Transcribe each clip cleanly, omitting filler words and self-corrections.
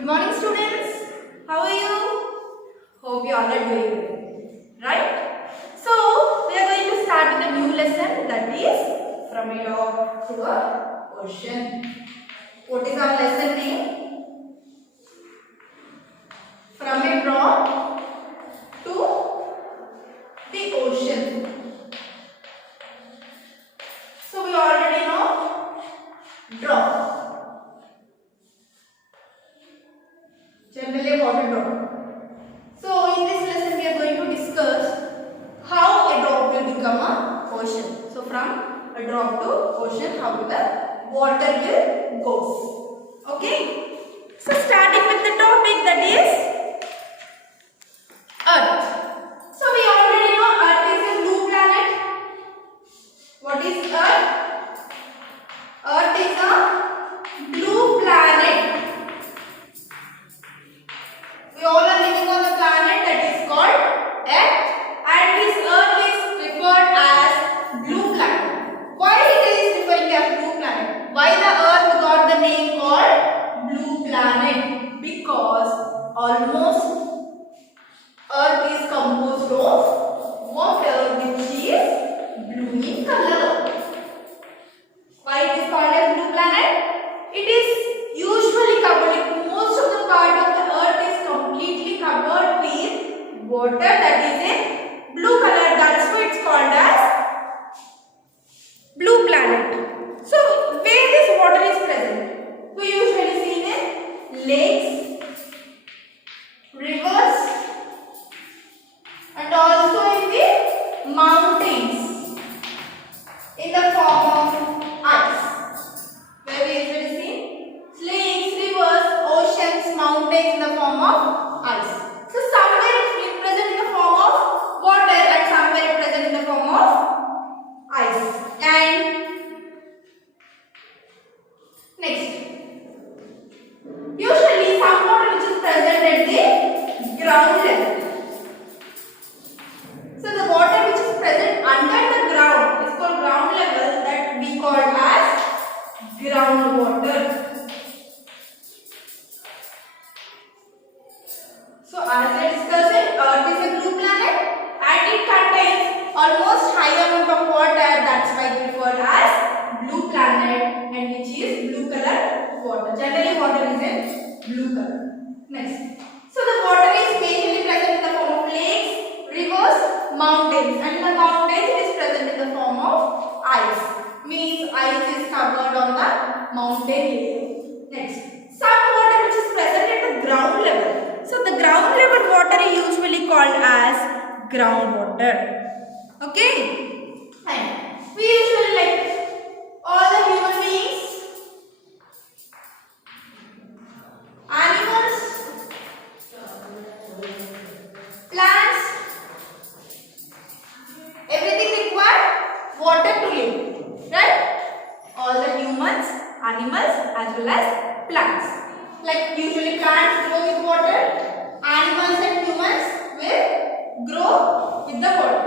Good morning students. How are you? Hope you all are doing well. Right? So, we are going to start with a new lesson, that is from a log to a ocean. What is our lesson name? From a drop to the ocean. So, we already know drop. Generally water drop. So in this lesson we are going to discuss how a drop will become a ocean. So from a drop to ocean, how the water will goes. Okay. So starting with the topic, that is Earth. So we already know Earth is a blue planet. What is Earth? Earth is a blue planet. We all are living on the planet that is called Earth, and this Earth is referred as blue planet. Why it is referring as blue planet? Why the Earth got the name called blue planet? Because almost Earth is composed of water which is blue in color. Why it is called as blue planet? It is usually covered, most of the part of the Earth is completely covered with water that is in blue color. That's why it's called as blue planet. So where this water is present? We usually see in lakes, rivers, and also in the mountains in the form of ice. Where we usually see lakes, rivers, oceans, mountains in the form of ice. So somewhere it is present in the form of water and somewhere it is present in the form of ice. And next, usually some water which is present at the ground level. So the water which is present under the ground is called ground level, that we call as groundwater. So as I discussed, Earth is a blue planet and it contains almost high amount of water. That's why it is referred as blue planet, and which is blue color water. Generally water is in blue color. Next. So the water is majorly present in the form of lakes, rivers, mountains, and in the mountains it is present in the form of ice. Means ice is covered on the mountain layer. Next. Some water which is present at the ground level. So the ground level water is usually called as groundwater. Okay? And we usually, like all the human beings, animals, plants, everything require water to live. Right? All the humans, animals as well as plants. Like usually plants grow with water, animals and humans will grow with the water.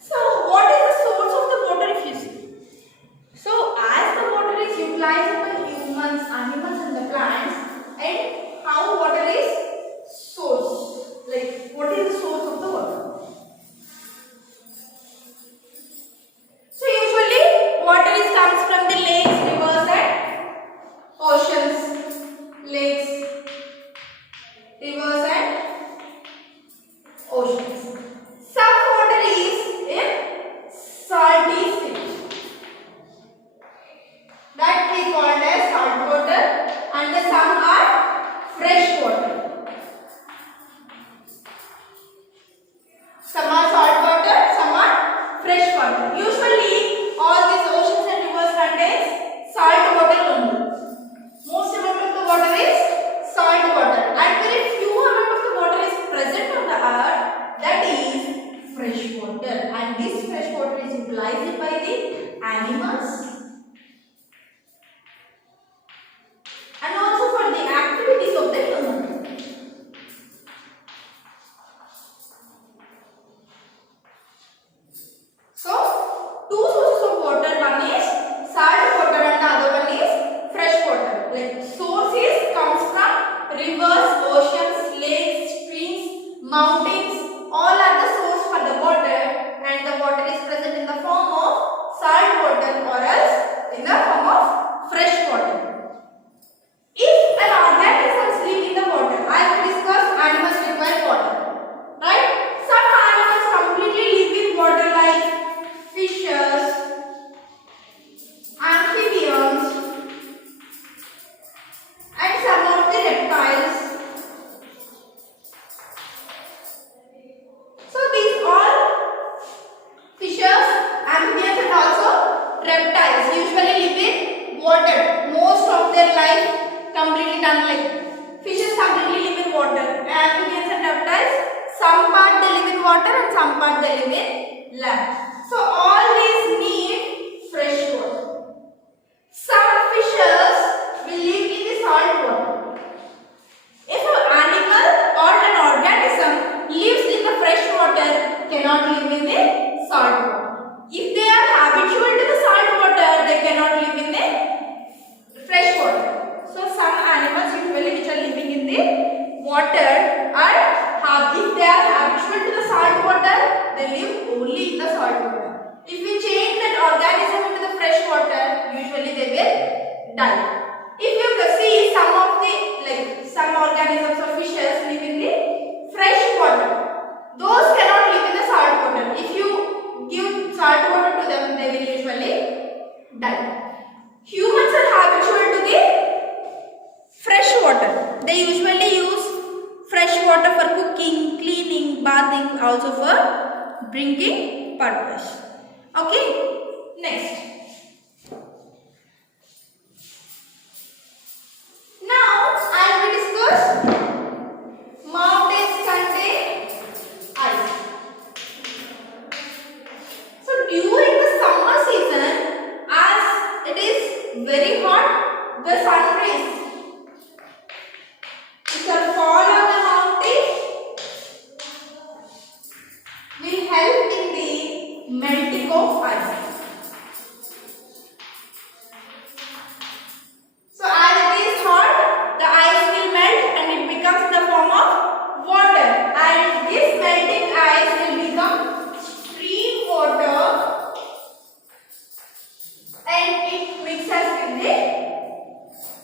So what is the source of the water if you see? So as the water is utilized by humans, animals and the plants, and how water is sourced? Like what is the source of the water? So usually water is comes from the lakes, rivers and oceans. Lakes, rivers and oceans. Some water is in salty state, that we called as salt water, and the some are fresh water. Some are salt water, some are fresh water. Usually all these oceans and rivers contains salt water only. Most amount of the water is salt water, and very few amount of the water is present on the earth, that is fresh water, and this fresh water is utilized by the animals and also for the activities of the human. fresh water. If an organism live in the water, as we discussed, animals require water, right? Some animals completely live in water like fishes, amphibians, and some of the reptiles. So these all fishes, amphibians and also reptiles usually live in water. Most of their life completely done like fishes completely live in water. Amphibians and reptiles, some part they live in water and some part they live in land. So all these need fresh water. Some fishes will live in the salt water. If an animal or an organism lives in the fresh water, cannot live in the salt water. If they are habitual to the salt water, they cannot live in the fresh water. So some animals usually which are living in the water are if they are habitual to the salt water, they live only in the salt water. If we change that organism into the fresh water, usually they will die. If you see some of the some organisms or fishes live in the fresh water, those cannot live in the salt water. If you give salt water to them, they will usually die. Humans are habitual to the fresh water. They usually use fresh water for cooking, cleaning, bathing, also for drinking purpose. Okay, next. Now, as we discussed, mountains contain ice. So, during the summer season, as it is very hot, the sun rays which are fall on the mountain will help in the melting of ice. So as it is hot, the ice will melt and it becomes in the form of water, and this melting ice will become stream water and it mixes with the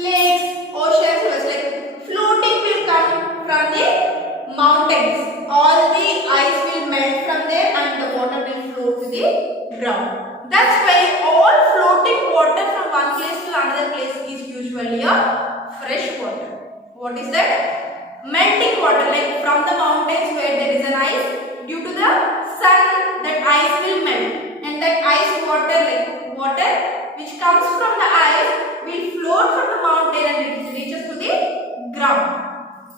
lakes, oceans, rivers. Like floating will come from the mountains. All the ice will melt from there and the water will float to the ground. That's why all floating water from one place to another place is usually a fresh water. What is that? Melting water, like from the mountains where there is an ice, due to the sun that ice will melt, and that ice water, like water which comes from the ice, will float from the mountain and it reaches to the ground.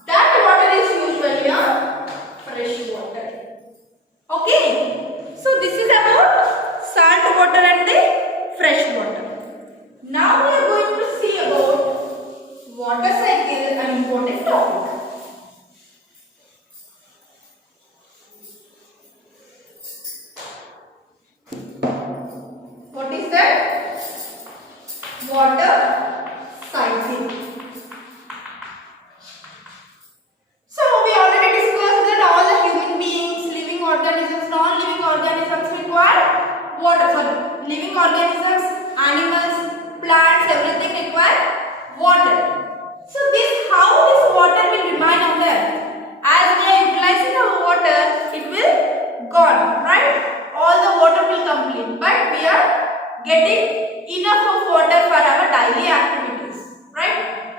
That water is usually a fresh water. Okay, so this is about salt water and the fresh water. Now we are going to see about water cycle, an important topic. What is that? Water cycle. So we already discussed that all the human beings, living organisms, non-living organisms require water. So living organisms, animals, plants, everything require water. So how this water will remain on the earth? As we are utilizing the water, it will gone, right? All the water will complete, but we are getting enough of water for our daily activities, right?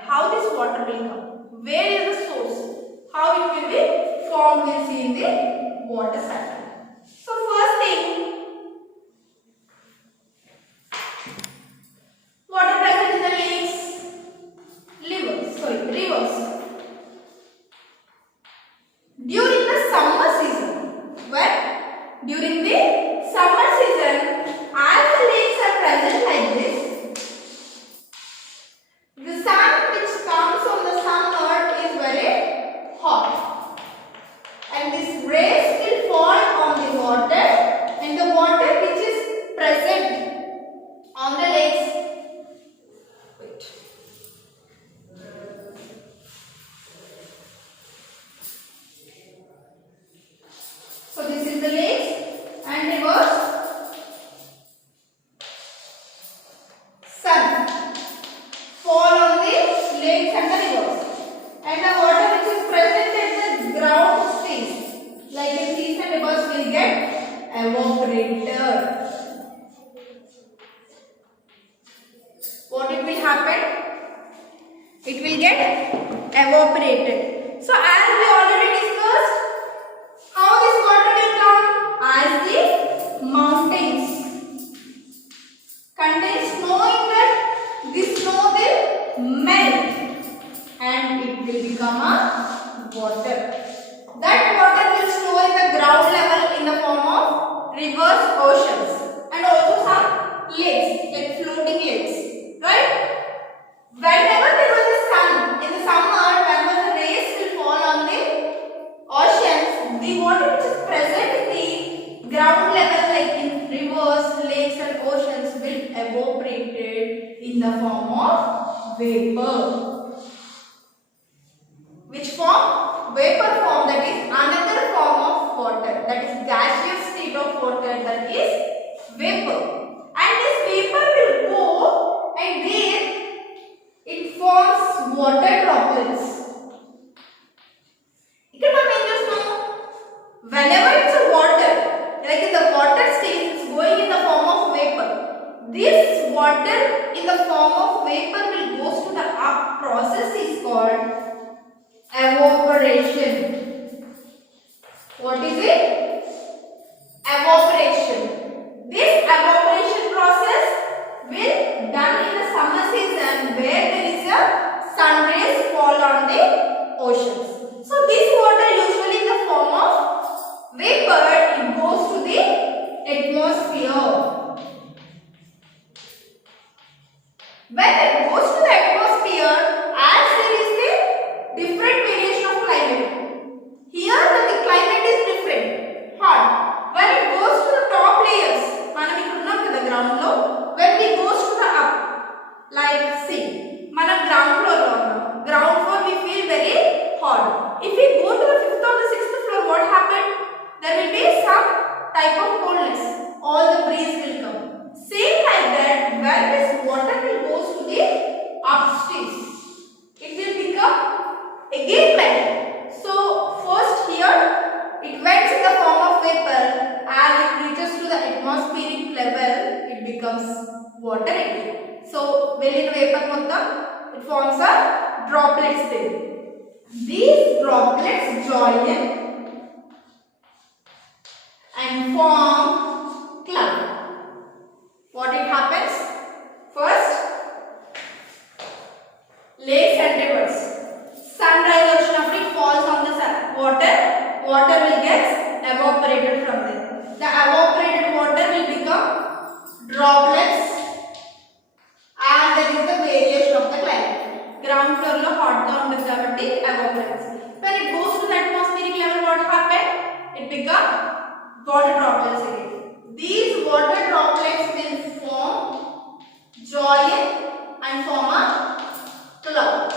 will happen? It will get evaporated. So as we already discussed, how this water will come? As the mountains contain snow in that, this snow will melt and it will become a water. That water will store in the ground level in the form of rivers, oceans, and also some lakes, like floating lakes, right? Whenever there was a sun in the summer, whenever the rays will fall on the oceans, the water which is present in the ground level, like in rivers, lakes, and oceans, will evaporate in the form of vapor. Which form? Vapor form, that is another form of water, that is gaseous state of water, that is vapor. And this vapor will go and there it forms water droplets. Whenever it's a water, like in the water stage, it's going in the form of vapor. This water in the form of vapor will go to the up process is called evaporation. What is it? Evaporation. This evaporation process will done in the summer season where there is a sun rays fall on the oceans. So this water usually in the form of vapor, it goes to the atmosphere. When it goes to the atmosphere, as there is a different variation of climate. Here the climate is different, hot. When it goes to the top layers, manam ikkada unnam kada ground low. When we goes to the up, like see, manam ground floor lo unnam. Ground floor we feel very hot. If we go to the 5th or the 6th floor, what happened? There will be some type of coldness. All the breeze will come. Same like that, when this water will goes to the upstairs, it will become again melt. So first here it went in the form of vapor. As it reaches to the atmospheric level, it becomes water again. So velina vapor mottam it forms a droplets there. These droplets join and form cloud. What it happens? First, lakes and rivers. Sunrise ocean, it falls on the water. Water will get evaporated from there. The evaporated water will become droplets as there is the variation of the climate. Ground floor lo hot ga undadu kabatti evaporates. When it goes to the atmospheric level, what happened? It becomes water droplets again. These water droplets will form, join and form a cloud.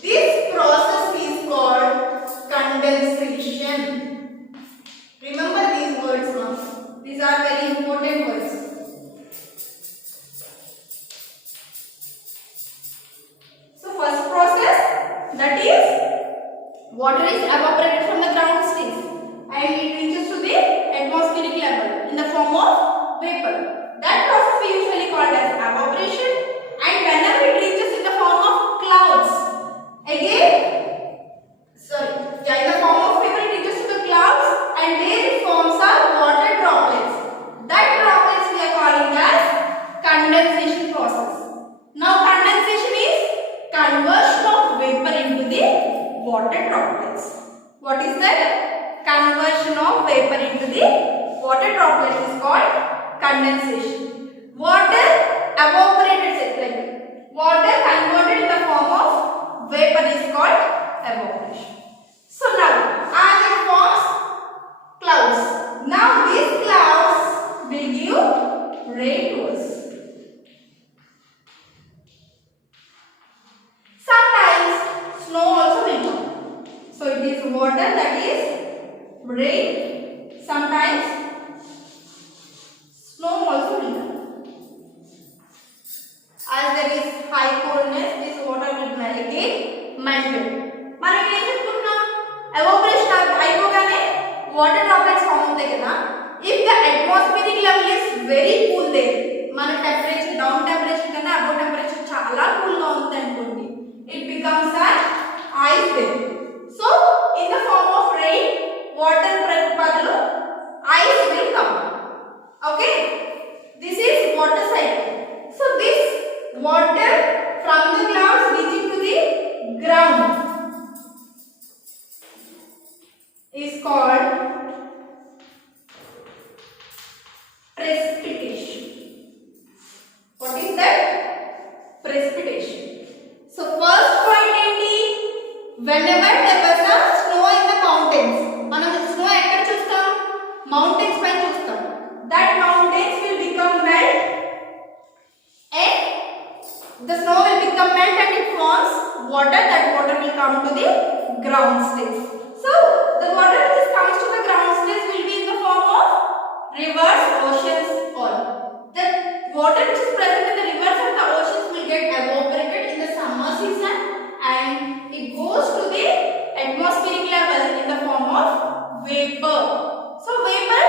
This process is called condensation. Remember these words now. These are very important words. So first process, that is water is evaporated from the ground stage and it reaches to the atmospheric level in the form of vapor. That process we usually call as evaporation, and whenever it reaches in the form of clouds, again, in the form of vapor it reaches to the clouds and there it forms a water droplets. That droplets we are calling as condensation process. Now condensation is conversion of vapor into the water droplets. What is that? Conversion of vapor into the water droplets is called condensation. Water evaporated, like water converted in the form of vapor is called evaporation. So now, as it forms clouds, now these clouds will give rain to us. Sometimes snow also will come. So it is water that is rain. Sometimes snow also will come. As there is high coldness, this water will melt again, melted. మనం ఏం చెప్పుకున్నాం? Evaporation అయిపోగానే water droplets form అవుతాయి కదా. If the atmospheric level is very cool there, మన temperature down temperature కన్నా above temperature చాలా cool గా ఉంది అనుకోండి, it becomes an ice there. So in the form of rain, water బదులు ice will come. Okay, this is water cycle. So this water from the clouds reaching to the ground is called precipitation. What is that? Precipitation. So first point ఏంటి? Whenever there was a snow in the mountains, మనం snow ఎక్కడ చూస్తాం? Mountains పై చూస్తాం. That mountains will become melt and the snow will become melt and it forms water. That water will come to the ground stage. So the water which comes to the ground stage will be in the form of rivers, oceans, all. The water which is present in the rivers and the oceans will get evaporated in the summer season and it goes to the atmospheric level in the form of vapor. So vapor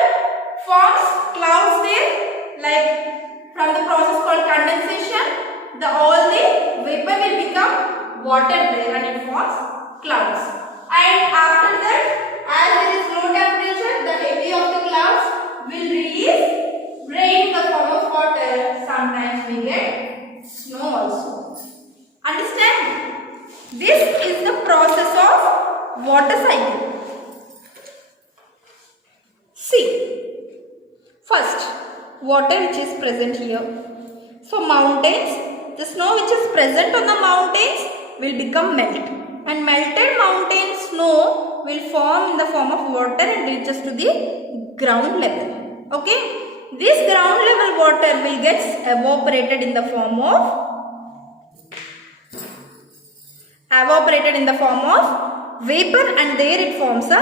forms clouds there, like from the process called condensation, all the vapor will become water there and it forms clouds. And after that, as there is low temperature, the heavy of the clouds will release rain in the form of water. Sometimes we get snow also. Understand? This is the process of water cycle. See, first water which is present here. So mountains, the snow which is present on the mountains will become melt, and melted mountain snow will form in the form of water and reaches to the ground level. Okay, this ground level water will get evaporated in the form of vapor, and there it forms a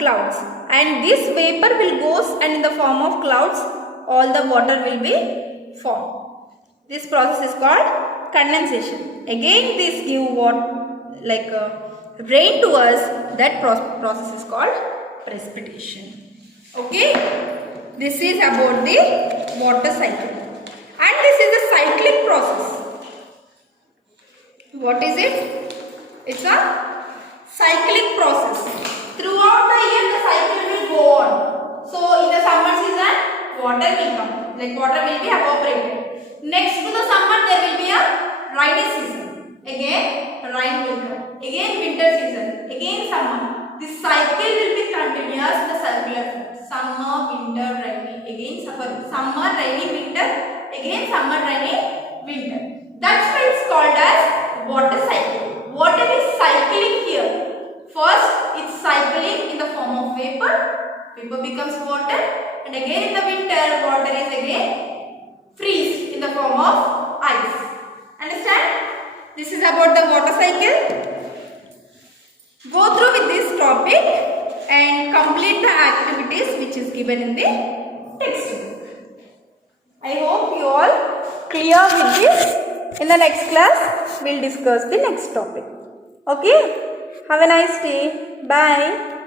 clouds, and this vapor will goes and in the form of clouds all the water will be formed. This process is called condensation. Again this give what like rain to us. That process is called precipitation. Okay, this is about the water cycle, and this is a cyclic process. What is it? It's a cyclic process. Throughout the year the cycle will go on. So in the summer season water will come, like water will be evaporated. Next to the summer there will be a rainy season. Again rain will come. Again winter season. Again summer. This cycle will be continuous in the circular form. Summer, winter, rainy. Again summer, rainy, winter. Again summer, rainy, winter. That's why it's called as water cycle. Water is cycling here. First it's cycling in the form of vapor. Vapor becomes water, and again in the winter water is again freeze in the form of ice. Understand? This is about the water cycle. Go through with this topic and complete the activities which is given in the textbook. I hope you all clear with this. In the next class we'll discuss the next topic. Okay, have a nice day. Bye.